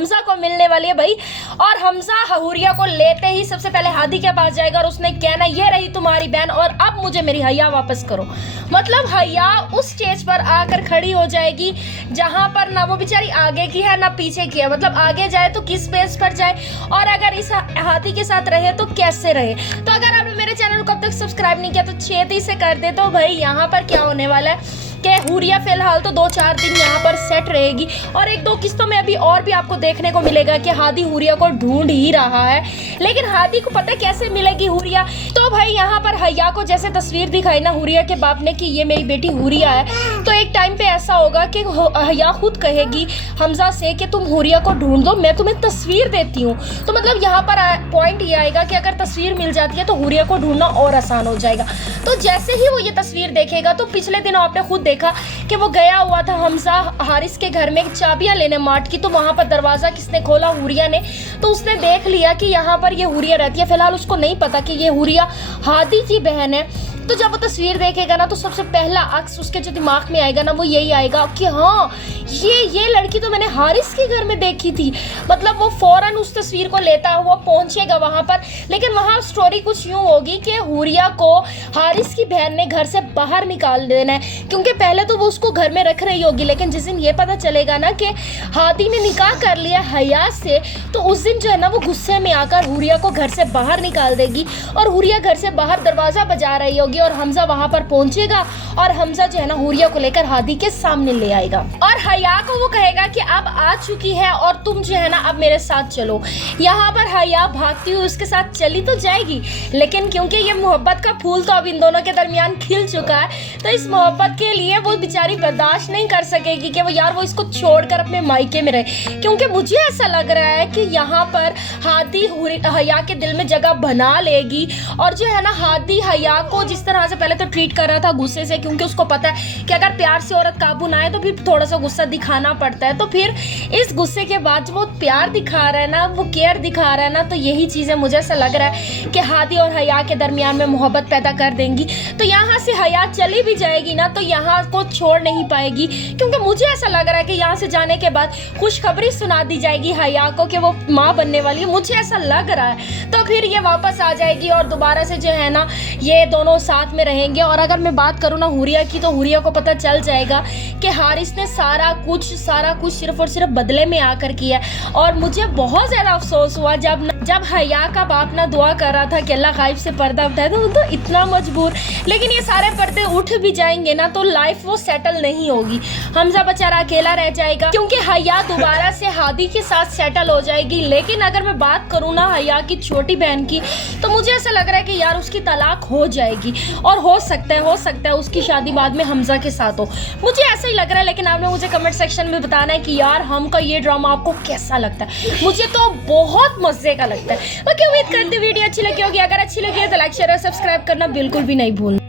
हमजा को मिलने वाली है भाई। और हमजा हुरिया को लेते ही सबसे पहले हादी के पास जाएगा और उसने कहना ये रही तुम्हारी बहन और अब मुझे मेरी हया वापस करो। मतलब हया उस स्टेज पर आकर खड़ी हो जाएगी जहां पर ना वो बेचारी आगे की है ना पीछे की है। मतलब आगे जाए तो किस बेस पर जाए और अगर इस हाथी के साथ रहे तो कैसे रहे। तो अगर आपने मेरे चैनल को अब तक सब्सक्राइब नहीं किया तो छेती से कर दे। तो भाई यहाँ पर क्या होने वाला है कि हुरिया फिलहाल तो 2-4 दिन यहाँ पर सेट रहेगी और 1-2 किस्तों में अभी और भी आपको देखने को मिलेगा कि हादी हुरिया को ढूंढ ही रहा है। लेकिन हादी को पता कैसे मिलेगी हुरिया। तो भाई यहाँ पर हया को जैसे तस्वीर दिखाई ना हुरिया के बाप ने कि ये मेरी बेटी हुरिया है, तो एक टाइम पे ऐसा होगा कि हया खुद कहेगी हमजा से कि तुम हुरिया को ढूंढ दो, मैं तुम्हें तस्वीर देती हूँ। तो मतलब यहाँ पर पॉइंट ये आएगा कि अगर तस्वीर मिल जाती है तो हुरिया को ढूंढना और आसान हो जाएगा। तो जैसे ही वो ये तस्वीर देखेगा तो पिछले दिनों आपने खुद देखा कि वो गया हुआ था हमजा हारिस के घर में चाबियां लेने मार्ट की। तो वहां पर दरवाजा किसने खोला, हुरिया ने। तो उसने देख लिया कि यहाँ पर ये हुरिया रहती है। फिलहाल उसको नहीं पता कि ये हुरिया हादी की बहन है। तो जब वो तस्वीर देखेगा ना तो सबसे पहला अक्स उसके जो दिमाग में आएगा ना वो यही आएगा कि हाँ ये लड़की तो मैंने हारिस के घर में देखी थी। मतलब वो फौरन उस तस्वीर को लेता हुआ पहुंचेगा वहां पर। लेकिन वहां स्टोरी कुछ यूं होगी कि हुरिया को हारिस की बहन ने घर से बाहर निकाल देना है, क्योंकि पहले तो वो उसको घर में रख रही होगी। लेकिन जिस दिन ये पता चलेगा ना कि हादी ने निकाह कर लिया हया से, तो उस दिन जो है ना वो गुस्से में आकर हुरिया को घर से बाहर निकाल देगी। और हुरिया घर से बाहर दरवाजा बजा रही होगी और हमजा वहां पर पहुंचेगा और हमजा जो है ना हुरिया को लेकर हादी के सामने ले आएगा और हया को वो कहेगा कि अब आ चुकी है और तुम जो है ना अब मेरे साथ चलो। यहाँ पर हया भागती हुई उसके साथ चली तो जाएगी, लेकिन क्योंकि ये मोहब्बत का फूल तो अब इन दोनों के दरमियान खिल चुका है, तो इस मोहब्बत के लिए वो बेचारी बर्दाश्त नहीं कर सकेगी कि वो इसको छोड़कर अपने मायके में रहे। क्योंकि मुझे ऐसा लग रहा है कि यहाँ पर हादी हया के दिल में जगह बना लेगी और जो है ना हादी हया को जिस तरह से पहले तो ट्रीट कर रहा था गुस्से से, क्योंकि उसको पता है कि अगर प्यार से औरत काबू ना आए तो फिर थोड़ा सा गुस्सा दिखाना पड़ता है। तो फिर इस गुस्से के बाद जो वो प्यार दिखा रहा है ना, वो केयर दिखा रहा है ना, तो यही चीज़ें मुझे ऐसा लग रहा है कि हादी और हया के दरमियान में मोहब्बत पैदा कर देंगी। तो यहाँ से हया चली भी जाएगी ना तो यहाँ को छोड़ नहीं पाएगी, क्योंकि मुझे ऐसा लग रहा है कि यहाँ से जाने के बाद खुशखबरी सुना दी जाएगी हया को कि वो माँ बनने वाली है। मुझे ऐसा लग रहा है। तो फिर ये वापस आ जाएगी और दोबारा से जो है ना ये दोनों साथ में रहेंगे। और अगर मैं बात करूँ ना हुरिया की, तो हुरिया को पता चल जाएगा कि हारिस ने सारा कुछ सिर्फ और सिर्फ बदले में आकर किया। और मुझे बहुत ज़्यादा अफसोस हुआ जब हया का बाप ना दुआ कर रहा था कि अल्लाह गायब से पर्दा उठाए, तो इतना मजबूर। लेकिन ये सारे पर्दे उठ भी जाएंगे ना तो लाइफ वो सेटल नहीं होगी। हमजा बेचारा अकेला रह जाएगा, क्योंकि हया दोबारा से हादी के साथ सेटल हो जाएगी। लेकिन अगर मैं बात करूँ ना हया की छोटी बहन की, तो मुझे ऐसा लग रहा है कि यार उसकी तलाक हो जाएगी और हो सकता है उसकी शादी बाद में हमजा के साथ हो। मुझे ऐसा ही लग रहा है। लेकिन आपने मुझे कमेंट सेक्शन में बताना है कि यार हम का ये ड्रामा आपको कैसा लगता है। मुझे तो बहुत मजे का लगता है। ओके, उम्मीद करती हूँ वीडियो अच्छी लगी होगी। अगर अच्छी लगी है तो लाइक शेयर और सब्सक्राइब करना बिल्कुल भी नहीं भूलना।